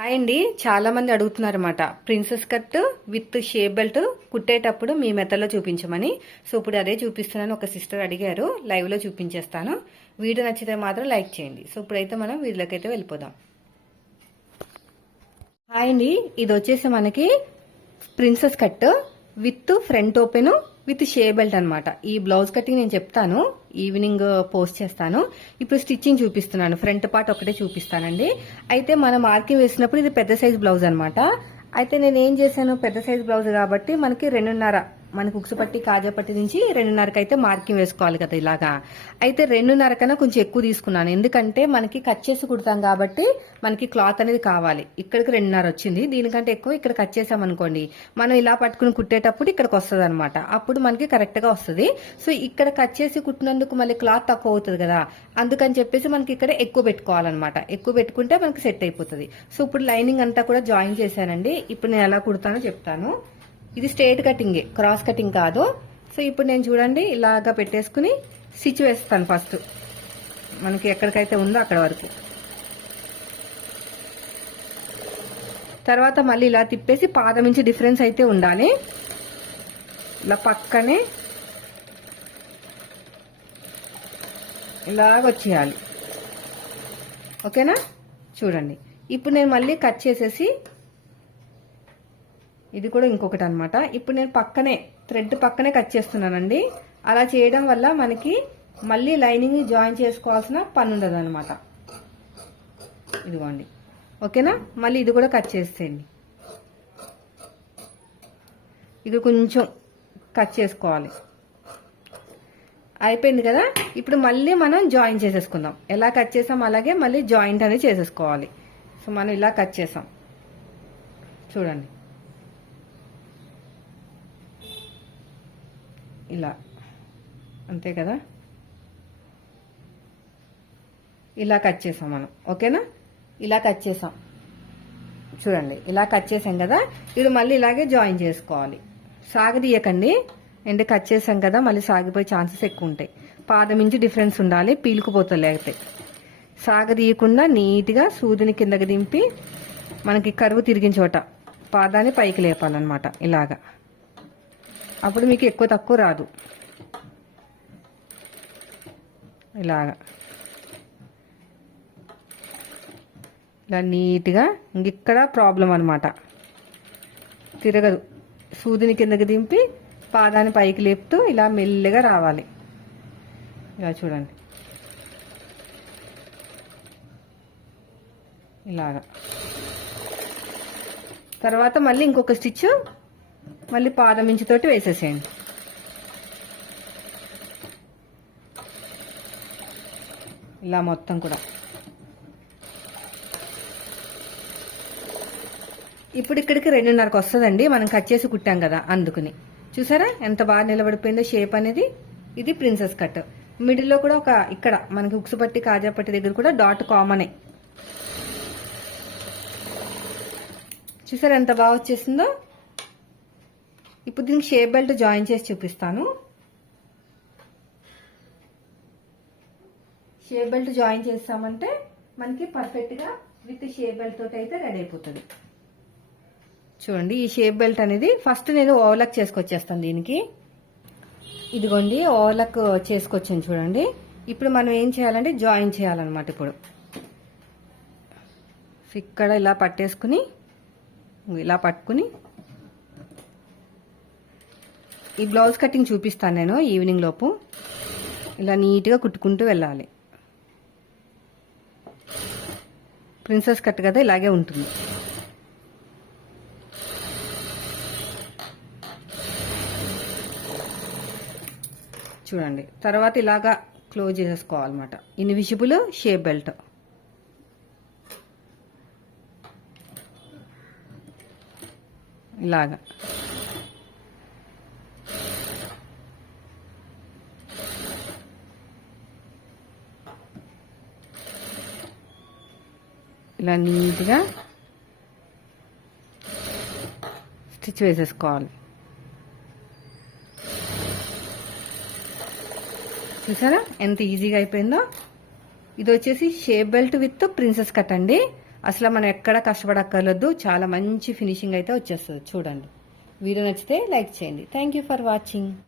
Hi అండి. చాలా మంది అడుగుతున్నారు అనమాట princess cut with shape belt కుట్టేటప్పుడు మీ మెథడ్లో చూపించమని. సో ఇప్పుడు అదే చూపిస్తున్నాను ఒక సిస్టర్ అడిగారు. లైవ్లో చూపించేస్తాను. వీడియో నచ్చితే మాత్రం లైక్ చేయండి. సో ఇప్పుడైతే మనం వీడియోలోకి అయితే వెళ్ళిపోదాం. హాయ్ అండి. ఇది వచ్చేసి మనకి princess cut with front open. With shape belt అనమాట ఈ బ్లౌజ్ కటింగ్ నేను చెప్తాను. ఈవినింగ్ పోస్ట్ చేస్తాను. ఇప్పుడు స్టిచ్చింగ్ చూపిస్తున్నాను. ఫ్రంట్ పార్ట్ ఒకటే చూపిస్తానండి. అయితే మనం మార్కింగ్ వేసినప్పుడు ఇది పెద్ద సైజ్ బ్లౌజ్ అనమాట అయితే నేను ఏం చేశాను? పెద్ద సైజ్ బ్లౌజ్ కాబట్టి మనకి రెండున్నర మనకు ఉక్సు పట్టి కాజా పట్టి నుంచి రెండున్నరకు అయితే మార్కింగ్ వేసుకోవాలి కదా ఇలాగా. అయితే రెండున్నర కన్నా కొంచెం ఎక్కువ తీసుకున్నాను. ఎందుకంటే మనకి కట్ చేసి కుడతాం కాబట్టి మనకి క్లాత్ అనేది కావాలి. ఇక్కడికి రెండున్నర వచ్చింది. దీనికంటే ఎక్కువ ఇక్కడ కట్ చేసాం అనుకోండి. మనం ఇలా పట్టుకుని కుట్టేటప్పుడు ఇక్కడికి వస్తుంది అనమాట అప్పుడు మనకి కరెక్ట్గా వస్తుంది. సో ఇక్కడ కట్ చేసి కుట్టినందుకు మళ్ళీ క్లాత్ తక్కువ అవుతుంది కదా. అందుకని చెప్పేసి మనకి ఇక్కడ ఎక్కువ పెట్టుకోవాలన్నమాట. ఎక్కువ పెట్టుకుంటే మనకి సెట్ అయిపోతుంది. సో ఇప్పుడు లైనింగ్ అంతా కూడా జాయిన్ చేశానండి. ఇప్పుడు నేను ఎలా కుడతానో చెప్తాను. ఇది స్ట్రేట్ కటింగే క్రాస్ కటింగ్ కాదు. సో ఇప్పుడు నేను చూడండి ఇలాగా పెట్టేసుకుని స్టిచ్ వేస్తాను ఫస్ట్. మనకి ఎక్కడికైతే ఉందో అక్కడ వరకు. తర్వాత మళ్ళీ ఇలా తిప్పేసి పాదం నుంచి డిఫరెన్స్ అయితే ఉండాలి. ఇలా పక్కనే ఇలాగ వచ్చేయాలి. ఓకేనా? చూడండి. ఇప్పుడు నేను మళ్ళీ కట్ చేసేసి ఇది కూడా ఇంకొకటి అనమాట ఇప్పుడు నేను పక్కనే థ్రెడ్ పక్కనే కట్ చేస్తున్నానండి. అలా చేయడం వల్ల మనకి మళ్ళీ లైనింగ్ జాయిన్ చేసుకోవాల్సిన పని ఉండదు అనమాట ఇదిగోండి. ఓకేనా? మళ్ళీ ఇది కూడా కట్ చేసేయండి. ఇది కొంచెం కట్ చేసుకోవాలి. అయిపోయింది కదా? ఇప్పుడు మళ్ళీ మనం జాయిన్ చేసేసుకుందాం. ఎలా కట్ చేసాం అలాగే మళ్ళీ జాయింట్ అనేది చేసేసుకోవాలి. సో మనం ఇలా కట్ చేసాం. చూడండి. ఇలా. అంతే కదా? ఇలా కట్ చేసాం మనం. ఓకేనా? ఇలా కట్ చేసాం. చూడండి ఇలా కట్ చేసాం కదా? ఇది మళ్ళీ ఇలాగే జాయిన్ చేసుకోవాలి. సాగదీయకండి. ఎండ్ కట్ చేసాం కదా మళ్ళీ సాగిపోయే ఛాన్సెస్ ఎక్కువ ఉంటాయి. పాదం నుంచి డిఫరెన్స్ ఉండాలి పీలుకుపోతా లేకపోతే సాగదీయకుండా నీట్గా సూదిని కిందకి దింపి మనకి కరువు తిరిగిన చోట పాదాన్ని పైకి లేపాలన్నమాట ఇలాగా. అప్పుడు మీకు ఎక్కువ తక్కువ రాదు. ఇలాగా. ఇలా నీట్గా ఇంకెక్కడ ప్రాబ్లం అనమాట తిరగదు. సూదిని కిందకి దింపి పాదాన్ని పైకి లేపుతూ ఇలా మెల్లగా రావాలి. ఇలా చూడండి. ఇలాగా. తర్వాత మళ్ళీ ఇంకొక స్టిచ్ మళ్ళీ పాదం ఇంచుతోటి వేసేసేయండి. ఇలా మొత్తం కూడా. ఇప్పుడు ఇక్కడికి రెండున్నరకు వస్తుందండి. మనం కట్ చేసి కుట్టాం కదా అందుకుని. చూసారా? ఎంత బాగా నిలబడిపోయిందో షేప్ అనేది. ఇది ప్రిన్సెస్ కట్. మిడిల్లో కూడా ఒక ఇక్కడ మనకి ఉక్సు పట్టి కాజా పట్టి దగ్గర కూడా డాట్ కామనే. చూసారా ఎంత బాగా వచ్చేసిందో? ఇప్పుడు దీనికి షేప్ బెల్ట్ జాయిన్ చేసి చూపిస్తాను. షేప్ బెల్ట్ జాయిన్ చేస్తామంటే మనకి పర్ఫెక్ట్గా విత్ షేప్ బెల్ట్ తోటి అయితే రెడీ అయిపోతుంది. చూడండి ఈ షేప్ బెల్ట్ అనేది ఫస్ట్ నేను ఓవర్లక్ చేసుకొచ్చేస్తాను దీనికి. ఇదిగోండి ఓవర్లక్ చేసుకొచ్చాను చూడండి. ఇప్పుడు మనం ఏం చేయాలంటే జాయిన్ చేయాలన్నమాట ఇప్పుడు. ఇక్కడ ఇలా పట్టేసుకుని ఇలా పట్టుకుని ఈ బ్లౌజ్ కటింగ్ చూపిస్తాను నేను ఈవినింగ్ లోపు. ఇలా నీట్గా కుట్టుకుంటూ వెళ్ళాలి. ప్రిన్సెస్ కట్ కదా ఇలాగే ఉంటుంది. చూడండి. తర్వాత ఇలాగా క్లోజ్ చేసేసుకోవాలన్నమాట. Invisible shape belt. ఇలాగా. ఇలా నీట్గా స్టిచ్ వేసేసుకోవాలి. చూసారా? ఎంత ఈజీగా అయిపోయిందో? ఇది వచ్చేసి shape belt with princess cut అండి. అసలు మనం ఎక్కడ కష్టపడక్కర్లేదు. చాలా మంచి ఫినిషింగ్ అయితే వచ్చేస్తుంది. చూడండి. వీడియో నచ్చితే లైక్ చేయండి. Thank you for watching.